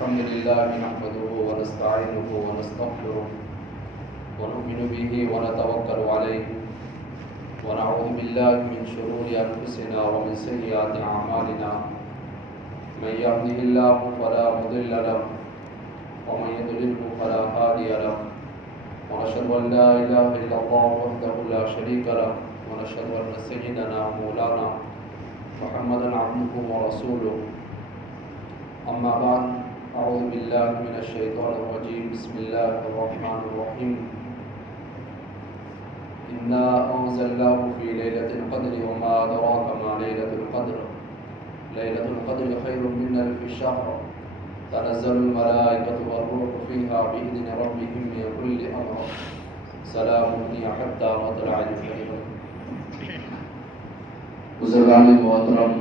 الحمد لله نحمده ونستعينه ونستغفره ونؤمن به ونتوكل عليه ونعوذ بالله من شرور أنفسنا ومن سيئات أعمالنا من يهده الله فلا مضل له ومن يضلله فلا هادي له ونشهد أن لا إله إلا الله وحده لا شريك له ونشهد أن سيدنا مولانا محمدا عبده ورسوله أما بعد أعوذ بالله من الشيطان الرجيم بسم الله الرحمن الرحيم إنا أنزلناه في ليلة القدر وما أدراك ما ليلة القدر ليلة القدر خير من ألف شهر تنزل الملائكة والروح فيها بإذن ربهم من كل أمر سلام هي حتى مطلع الفجر. بزرگان محترم،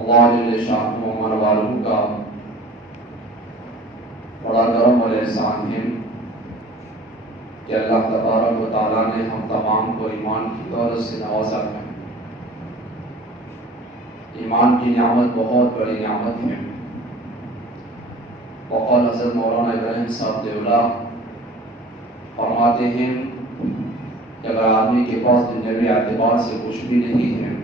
اللہ جل شانہ و من والوں کا بڑا کرم اور احسان ہے کہ اللہ تبارک و تعالیٰ نے ہم تمام کو ایمان کی دولت سے نوازا ہے. ایمان کی نعمت بہت بڑی نعمت ہے. وقال حضرت مولانا ابراہیم صاحب دیولہ فرماتے ہیں کہ اگر آدمی کے پاس دنیاوی اعتبار سے کچھ بھی نہیں ہے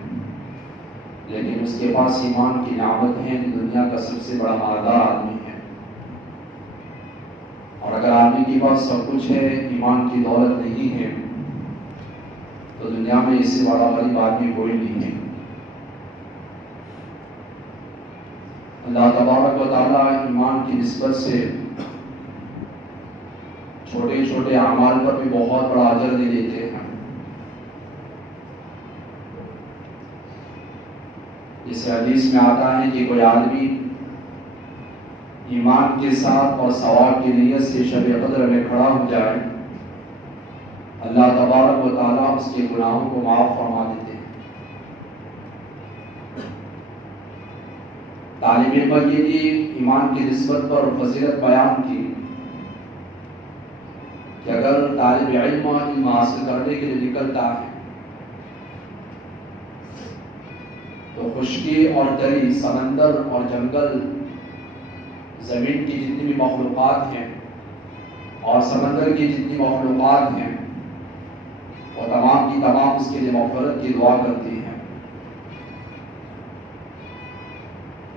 لیکن اس کے پاس ایمان کی نعمت ہے، دنیا کا سب سے بڑا مالدار آدمی ہے. اور اگر آدمی کے پاس سب کچھ ہے، ایمان کی دولت نہیں ہے، تو دنیا میں اس سے بڑا غریب آدمی کوئی نہیں ہے. اللہ تبارک و تعالیٰ ایمان کی نسبت سے چھوٹے چھوٹے اعمال پر بھی بہت بڑا اجر دے دیتے ہیں. جس حدیث میں آتا ہے کہ کوئی آدمی ایمان کے ساتھ اور ثواب کی نیت سے شب قدر میں کھڑا ہو جائے، اللہ تبارک و تعالیٰ اس کے گناہوں کو معاف فرما دیتے ہیں. طالب علم کے لیے ایمان کی نسبت پر فضیلت بیان کی کہ اگر طالب علم حاصل کرنے کے لیے نکلتا ہے تو خشکی اور تری، سمندر اور جنگل، زمین کی جتنی بھی مخلوقات ہیں اور سمندر کی جتنی مخلوقات ہیں وہ تمام کی تمام اس کے لیے مغفرت کی دعا کرتی ہیں.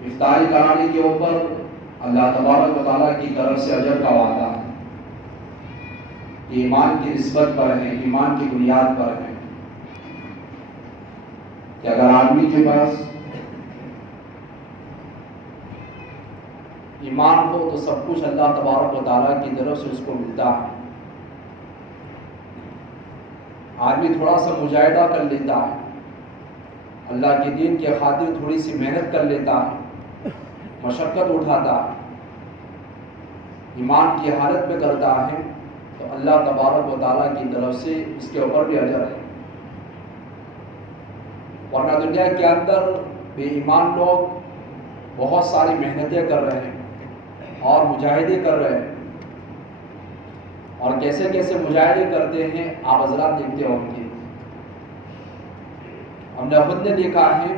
افطاری کرانے کے اوپر اللہ تبارک و تعالیٰ کی طرف سے اجر کا وعدہ ہے. یہ ایمان کی نسبت پر ہے، ایمان کی بنیاد پر ہے کہ اگر آدمی کے پاس ایمان ہو تو سب کچھ اللہ تبارک و تعالیٰ کی طرف سے اس کو ملتا ہے. آدمی تھوڑا سا مجاہدہ کر لیتا ہے، اللہ کے دین کی خاطر تھوڑی سی محنت کر لیتا ہے، مشقت اٹھاتا ہے، ایمان کی حالت میں کرتا ہے تو اللہ تبارک و تعالیٰ کی طرف سے اس کے اوپر بھی اجر ہے. ورنہ دنیا کے اندر بے ایمان لوگ بہت ساری محنتیں کر رہے ہیں اور مجاہدے کر رہے ہیں، اور کیسے کیسے مجاہدے کرتے ہیں آپ حضرات دیکھتے ہوں گے. ہم نے خود نے دیکھا ہے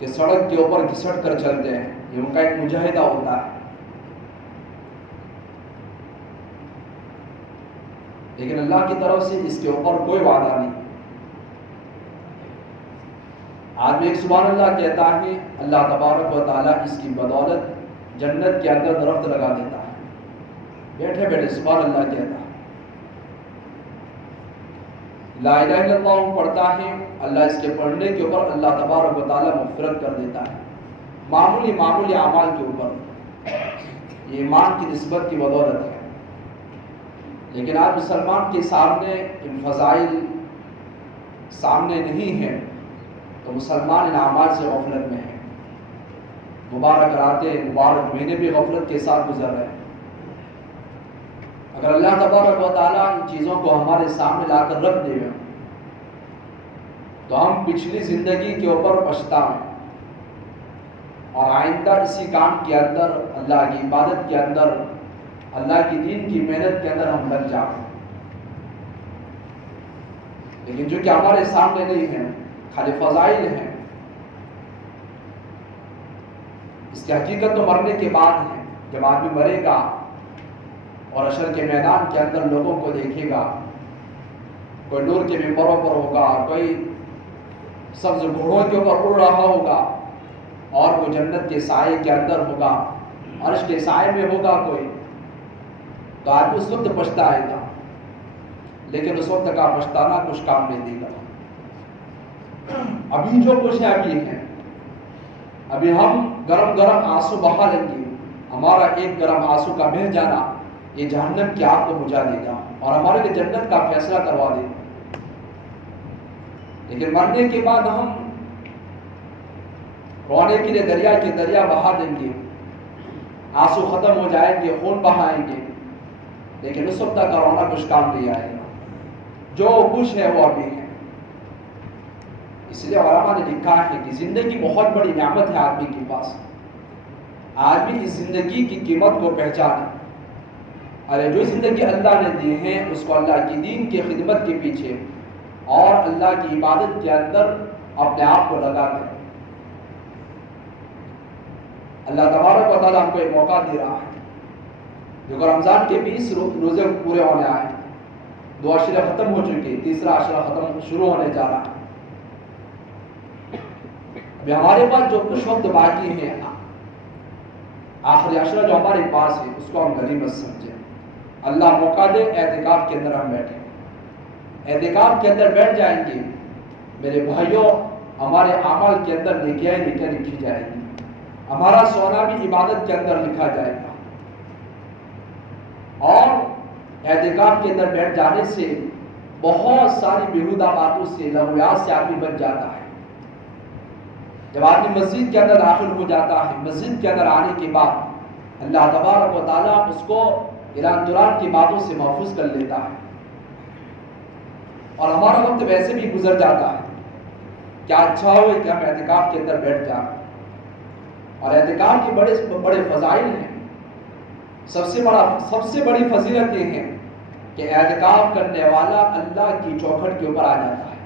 کہ سڑک کے اوپر گھسٹ کر چلتے ہیں، یہ ان کا ایک مجاہدہ ہوتا ہے. لیکن اللہ کی طرف سے اس کے اوپر کوئی وعدہ نہیں. آدمی ایک سبحان اللہ کہتا ہے، اللہ تبارک و تعالیٰ اس کی بدولت جنت کے اندر درخت لگا دیتا ہے. بیٹھے بیٹھے سبحان اللہ کہتا ہے. لا الہ الا اللہ پڑھتا ہے، اللہ اس کے پڑھنے کے اوپر اللہ تبارک و تعالیٰ مغفرت کر دیتا ہے. معمولی معمولی اعمال کے اوپر یہ ایمان کی نسبت کی بدولت ہے. لیکن آج مسلمان کے سامنے ان فضائل سامنے نہیں ہیں تو مسلمان ان اعمال سے غفلت میں ہے. مبارک راتیں، مبارک مہینے بھی غفلت کے ساتھ گزر رہے ہیں. اگر اللہ تبارک و تعالیٰ ان چیزوں کو ہمارے سامنے لا کر رکھ دے گا تو ہم پچھلی زندگی کے اوپر پچھتائیں اور آئندہ اسی کام کے اندر، اللہ کی عبادت کے اندر، اللہ کی دین کی محنت کے اندر ہم لگ جائیں. لیکن جو کہ ہمارے سامنے نہیں ہے، خالی فضائل ہیں. اس کی حقیقت تو مرنے کے بعد ہے. جب آدمی مرے گا اور حشر کے میدان کے اندر لوگوں کو دیکھے گا، کوئی نور کے ممبروں پر ہوگا، کوئی سبز گھوڑوں کے اوپر اڑ رہا ہوگا، اور وہ جنت کے سائے کے اندر ہوگا، عرش کے سائے میں ہوگا کوئی، تو آدمی اس وقت پچھتائے گا. لیکن اس وقت کا پچھتانا کچھ کام نہیں دے گا. ابھی جو کچھ ہے ابھی ہے. ابھی ہم گرم گرم آنسو بہا لیں گے، ہمارا ایک گرم آنسو کا بہہ جانا یہ جہنم کی آگ کو بجھا دے گا اور ہمارے لیے جنت کا فیصلہ کروا دے گا. لیکن مرنے کے بعد ہم رونے کے لیے دریا کے دریا بہا دیں گے، آنسو ختم ہو جائیں گے، خون بہائیں گے، لیکن اس وقت کا رونا کچھ کام نہیں آئے گا. جو کچھ ہے وہ ابھی ہے. اس لیے علماء نے لکھا ہے کہ زندگی بہت بڑی نعمت ہے آدمی کے پاس. آدمی اس زندگی کی قیمت کو پہچانے. ارے جو زندگی اللہ نے دی ہے اس کو اللہ کی دین کی خدمت کے پیچھے اور اللہ کی عبادت کے اندر اپنے آپ کو لگا دیں. اللہ تبارک و تعالیٰ ہم کو ایک موقع دے رہا ہے. دیکھو رمضان کے 20 روزے پورے ہونے آئے، 2 عشرے ختم ہو چکے، تیسرا عشرہ شروع ہونے جا رہا ہے. ابھی ہمارے پاس جو کچھ وقت باقی ہے، آخری عشرہ جو ہمارے پاس ہے اس کو ہم غنیمت سمجھیں. اللہ موقع دے اعتکاف کے اندر ہم بیٹھیں. اعتکاف کے اندر بیٹھ جائیں گے میرے بھائیوں، ہمارے اعمال کے اندر نیکیاں لکھی جائیں گی. ہمارا سونا بھی عبادت کے اندر لکھا جائے گا. اور اعتکاف کے اندر بیٹھ جانے سے بہت ساری بیہودہ باتوں سے، لغویات سے آدمی بچ جاتا ہے. جب آدمی مسجد کے اندر داخل ہو جاتا ہے، مسجد کے اندر آنے کے بعد اللہ تبارک و تعالیٰ اس کو ایران دوران کی باتوں سے محفوظ کر لیتا ہے. اور ہمارا وقت ویسے بھی گزر جاتا ہے. کیا اچھا ہو کہ ہم اعتکاف کے اندر بیٹھ جائیں. اور اعتکاف کے بڑے فضائل ہیں. سب سے بڑی فضیلت یہ ہے کہ اعتکاف کرنے والا اللہ کی چوکھٹ کے اوپر آ جاتا ہے.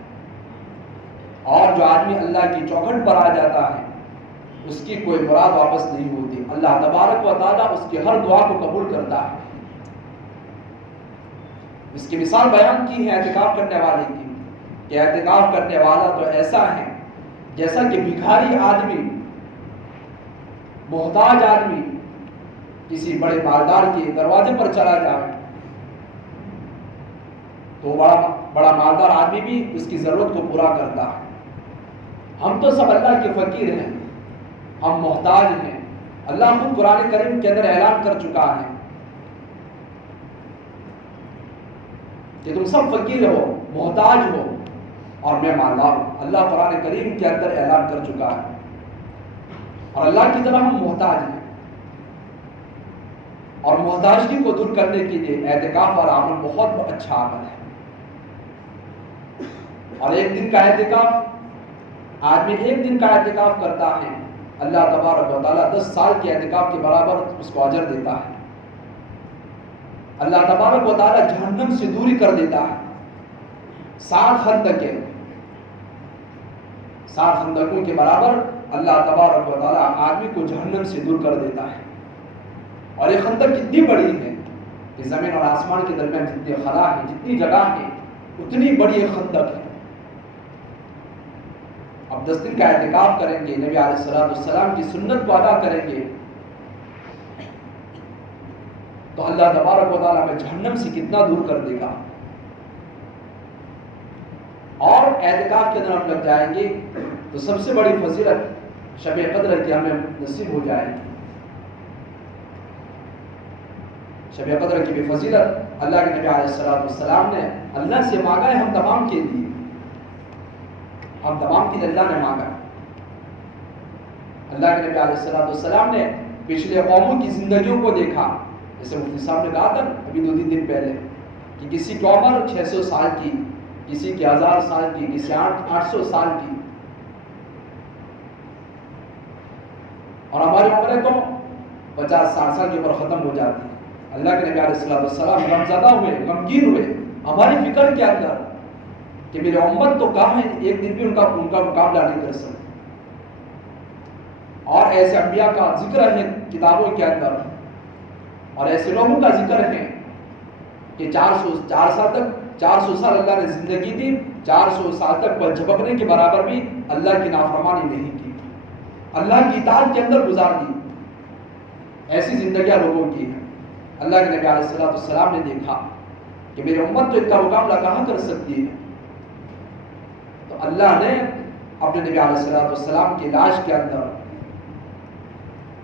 اور جو آدمی اللہ کی چوکھٹ پر آ جاتا ہے اس کی کوئی مراد واپس نہیں ہوتی. اللہ تبارک و تعالیٰ اس کی ہر دعا کو قبول کرتا ہے. اس کی مثال بیان کی ہے اعتکاف کرنے والے کی کہ اعتکاف کرنے والا تو ایسا ہے جیسا کہ بھکاری آدمی، محتاج آدمی کسی بڑے مالدار کے دروازے پر چلا جائے تو بڑا مالدار آدمی بھی اس کی ضرورت کو پورا کرتا ہے. ہم تو سب اللہ کے فقیر ہیں، ہم محتاج ہیں. اللہ خود قرآن کریم کے اندر اعلان کر چکا ہے کہ تم سب فقیر ہو، محتاج ہو اور میں مالدار ہوں. اللہ قرآن کریم کے اندر اعلان کر چکا ہے. اور اللہ کی طرف ہم محتاج ہیں. اور محتاجگی کو دور کرنے کے لیے اعتکاف اور عمل بہت اچھا عمل ہے. اور ایک دن کا اعتکاف، آدمی ایک دن کا اعتکاف کرتا ہے، اللہ تبارک و تعالیٰ 10 سال کے اعتکاف کے برابر اس کو اجر دیتا ہے. اللہ تبارک و تعالیٰ جہنم سے دوری کر دیتا ہے. 7 خندقوں کے برابر اللہ تبارک و تعالیٰ آدمی کو جہنم سے دور کر دیتا ہے. اور یہ خندق کتنی بڑی ہے کہ زمین اور آسمان کے درمیان جتنی خلا ہے، جتنی جگہ ہے، اتنی بڑی یہ خندق ہے. اب 10 دن کا اعتکاف کریں گے، نبی علیہ السلام کی سنت کو ادا کریں گے تو اللہ تبارک و تعالیٰ ہمیں جہنم سے کتنا دور کر دے گا. اور اعتکاف کے اندر ہم لگ جائیں گے تو سب سے بڑی فضیلت شب قدر کی ہمیں نصیب ہو جائے گی. شب قدر کی بھی فضیلت اللہ کے نبی علیہ السلام نے اللہ سے مانگا ہے، ہم تمام کے لیے، ہم تمام کے لیے اللہ نے مانگا. اللہ کے نبی علیہ السلام نے پچھلے قوموں کی زندگیوں کو دیکھا. جیسے مفتی صاحب نے کہا تھا ابھی 2-3 دن پہلے کہ کسی کی عمر 600 سال کی، کسی کی 1000 سال کی، کسی 800 سال کی. اور ہماری عمریں تو 50-60 سال کے اوپر ختم ہو جاتی ہے. اللہ کے نبی علیہ السلام غمزدہ ہوئے، غمگین ہوئے ہماری فکر کے اندر کہ میری امت تو کہاں ہے، ایک دن بھی ان کا مقابلہ نہیں کر سکتے. اور ایسے انبیاء کا ذکر ہے کتابوں کے اندر، اور ایسے لوگوں کا ذکر ہے کہ 400 سال اللہ نے زندگی دی، 400 سال تک پل جھپکنے کے برابر بھی اللہ کی نافرمانی نہیں کی، اللہ کی اطاعت کے اندر گزار دی۔ ایسی زندگیاں لوگوں کی ہیں۔ اللہ کے نبی علیہ السلام نے دیکھا کہ میری امت تو اتنا مقابلہ کہاں کر سکتی ہے، تو اللہ نے اپنے نبی علیہ السلام کی لاش کے اندر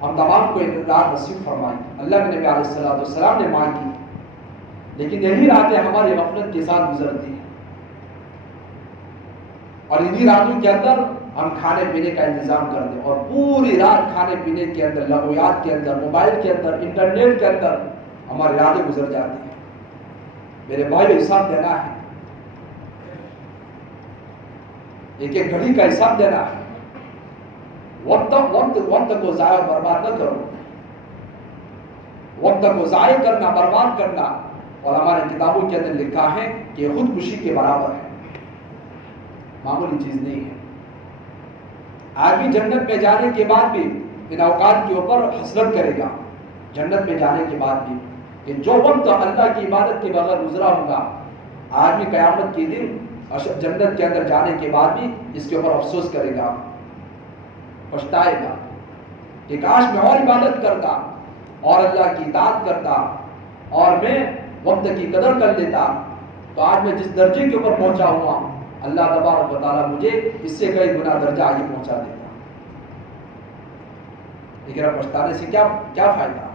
ہم تمام کو ایک رات نصیب فرمائی۔ اللہ کے نبی علیہ السلام نے مانگی، لیکن یہی راتیں ہماری غفلت کے ساتھ گزرتی ہیں، اور انہی راتوں کے اندر ہم کھانے پینے کا انتظام کر دیں، اور پوری رات کھانے پینے کے اندر، لغویات کے اندر، موبائل کے اندر، انٹرنیٹ کے اندر ہماری راتیں گزر جاتی ہیں۔ میرے بھائی حساب دینا ہے، ایک ایک گھڑی کا حساب دینا ہے۔ وقت کو ضائع و برباد نہ کرو، وقت کو ضائع کرنا، برباد کرنا، اور ہمارے کتابوں کے اندر لکھا ہے کہ خودکشی کے برابر ہے، معمولی چیز نہیں ہے۔ آدمی جنت میں جانے کے بعد بھی ان اوقات کے اوپر حسرت کرے گا، جنت میں جانے کے بعد بھی، کہ جو وقت اللہ کی عبادت کے بغیر گزرا ہوگا، آدمی قیامت کے دن جنت کے اندر جانے کے بعد بھی اس کے اوپر افسوس کرے گا، پچھتائے گا کہ کاش میں اور عبادت کرتا، اور اللہ کی اطاعت کرتا، اور میں وقت کی قدر کر لیتا، تو آج میں جس درجے کے اوپر پہنچا ہوا، اللہ تبارک و تعالیٰ مجھے اس سے کئی گنا درجہ آگے پہنچا دیتا۔ لیکن اب پچھتانے سے کیا فائدہ؟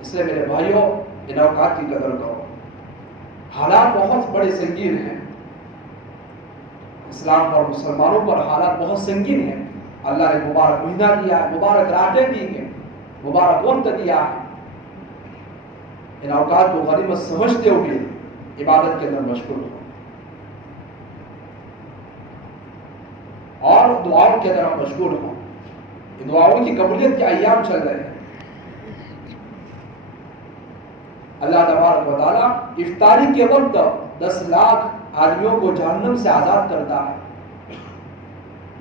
اس لیے میرے بھائیوں، ان اوقات کی قدر کرو۔ حالات بہت بڑے سنگین ہیں، اسلام اور مسلمانوں پر حالات بہت سنگین ہیں۔ اللہ نے مبارک مہینہ دیا ہے، مبارک راتیں دی ہیں، مبارک وقت دیا ہے۔ ان اوقات کو غنیمت سمجھتے ہوئے عبادت کے اندر مشغول ہو، اور دعاؤں کے اندر ہم مشغول ہوں۔ ان دعاؤں کی قبولیت کے ایام چل رہے ہیں۔ اللہ تبارک و تعالیٰ افطاری کے وقت 10 لاکھ آدمیوں کو جہنم سے آزاد کرتا ہے،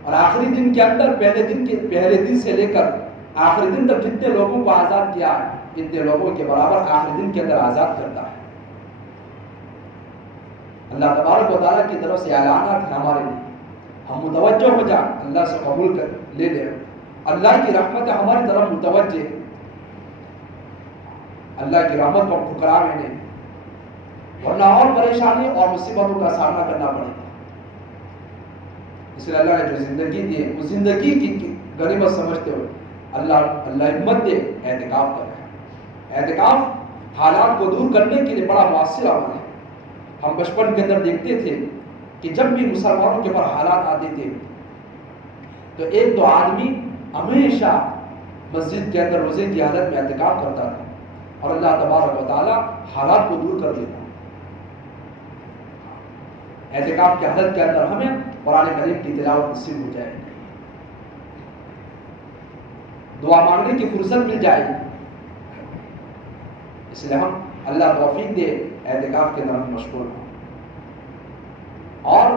اور آخری دن کے اندر پہلے دن سے لے کر آخری دن تک جتنے لوگوں کو آزاد کیا ہے، اتنے لوگوں کے برابر آخری دن کے اندر آزاد کرتا ہے۔ اللہ تبارک و تعالیٰ کی طرف سے اعلانات ہیں ہمارے لیے، ہم متوجہ ہو جائیں، اللہ سے قبول کر لے لیں۔ اللہ کی رحمت ہماری طرف متوجہ ہے، اللہ کی رحمت کو ٹھکراویں نہیں، ورنہ اور پریشانی اور مصیبتوں کا سامنا کرنا پڑے گا۔ اس لیے اللہ نے جو زندگی دی ہے، اس زندگی کی غنیمت سمجھتے ہوئے اللہ ہمت دے، اعتکاف کریں۔ اعتکاف حالات کو دور کرنے کے لیے بڑا مؤثر عمل ہے۔ ہم بچپن کے اندر دیکھتے تھے کہ جب بھی مسلمانوں کے اوپر حالات آتے تھے تو ایک دو آدمی ہمیشہ مسجد کے اندر روزے کی حالت میں اعتکاف کرتا تھا، اور اللہ تبارک و تعالیٰ حالات کو دور کر دیتا۔ اعتکاف کی حالت کے اندر ہمیں قرآن کریم کی تلاوت نصیب ہو جائے، دعا مانگنے کی فرصت مل جائے، اس لیے ہم اللہ توفیق دے اعتکاف کے اندر ہم مشغول ہوں، اور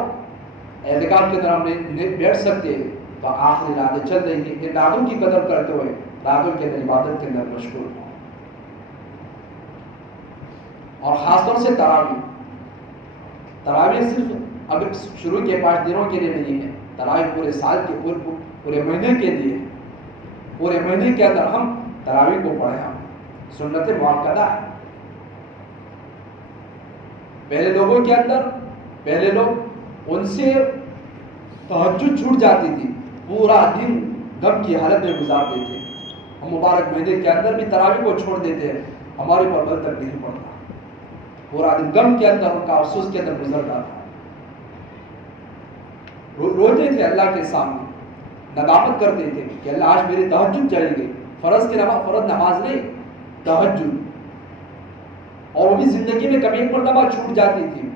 اعتکاف کے اندر ہم نہیں بیٹھ سکتے تو آخری راتیں چل رہی ہیں، ان راتوں کی قدر کرتے ہوئے راتوں کے اندر عبادت کے اندر مشغول ہوں۔ اور خاص طور سے تراویح صرف اب شروع کے 5 دنوں کے لیے نہیں ہے، تراویح پورے سال کے پورے مہینے کے لیے ہے۔ پورے مہینے کے اندر ہم تراویح کو پڑھیں، ہم سنت مؤکدہ ہے۔ پہلے لوگ ان سے تہجد چھوٹ جاتی تھی، پورا دن غم کی حالت میں گزارتے تھے۔ ہم مبارک مہینے کے اندر بھی تراویح کو چھوڑ دیتے ہیں، ہمارے پر بل تک نہیں پڑتا، پورا دن غم کے اندر، ان کا افسوس کے اندر گزرتا تھا۔ روتے تھے اللہ کے سامنے، ندامت کرتے تھے کہ اللہ آج میری تہجد چلی گئی، فرض نماز نہیں، تہجد، اور وہ بھی زندگی میں کبھی ایک مرتبہ چھوٹ جاتی تھی،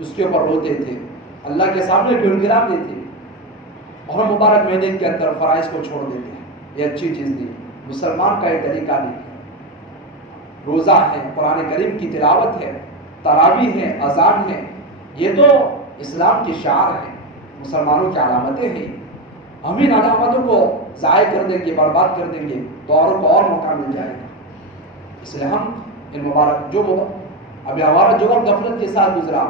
اس کے اوپر روتے تھے، اللہ کے سامنے گڑ گڑاتے تھے، اور ہم مبارک مہینے کے اندر فرائض کو چھوڑ دیتے ہیں۔ یہ اچھی چیز نہیں، مسلمان کا یہ طریقہ نہیں ہے۔ روزہ ہے، قرآن کریم کی تلاوت ہے، تراویح ہے، اذان ہے، یہ تو اسلام کی شعار ہے، مسلمانوں کی علامتیں ہیں۔ ہم ان علامتوں کو ضائع کر دیں گے، برباد کر دیں گے تو اوروں کو اور موقع مل جائے گا۔ اس لیے ہم ان مبارک ابھی ہمارا جو وقت غفلت کے ساتھ گزرا،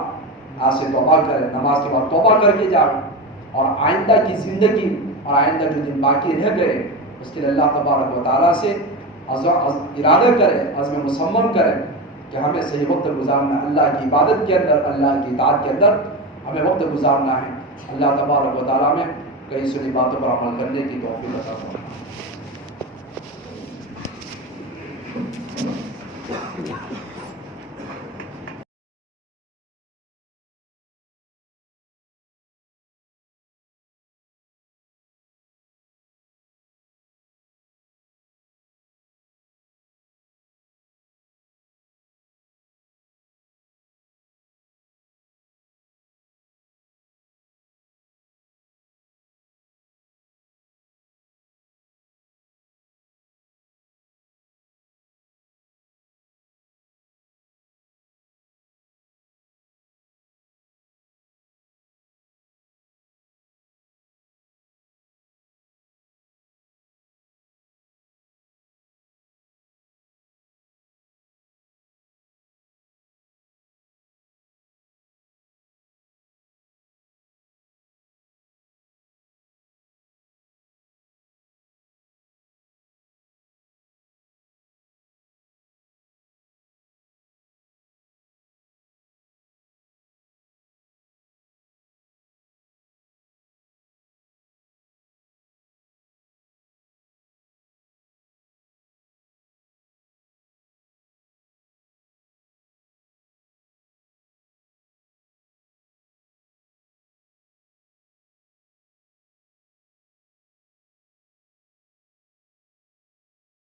آج سے توبہ کریں، نماز کے بعد توبہ کر کے جاؤ، اور آئندہ کی زندگی اور آئندہ جو دن باقی رہ گئے اس کے لیے اللہ تبارک و تعالیٰ سے ارادہ کریں، عزم مصمم کریں کہ ہمیں صحیح وقت گزارنا، اللہ کی عبادت کے اندر، اللہ کی اطاعت کے اندر ہمیں وقت گزارنا ہے۔ اللہ تبارک و تعالیٰ میں کئی سنی باتوں پر عمل کرنے کی توفیق عطا فرمائے۔